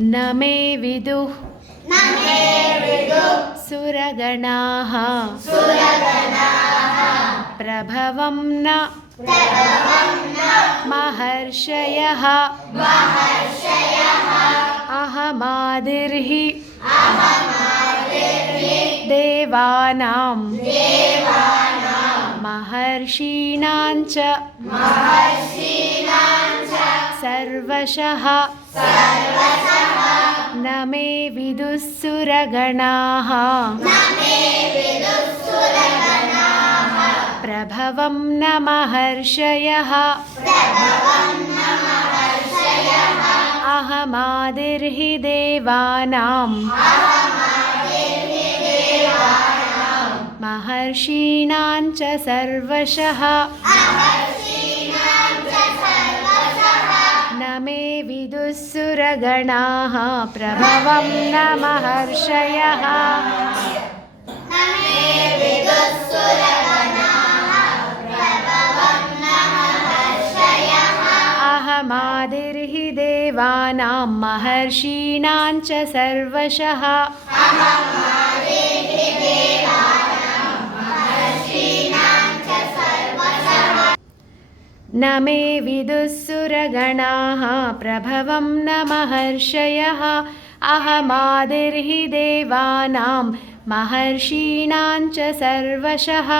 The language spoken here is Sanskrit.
न मे विदुः सुरगणाः प्रभवं न महर्षयः अहमादिर्हि देवानां महर्षीणां च सर्वशः न मे विदुः सुरगणाः प्रभवं न महर्षयः अहमादिर्हि देवानां महर्षीणां च सर्वशः न मे विदुः सुरगणाः प्रभवं न महर्षयः अहमादिर्हि देवानां महर्षीणां च सर्वशः न मे विदुः सुरगणाः प्रभवं न महर्षयः अहमादिर्हि देवानां महर्षीणां च सर्वशः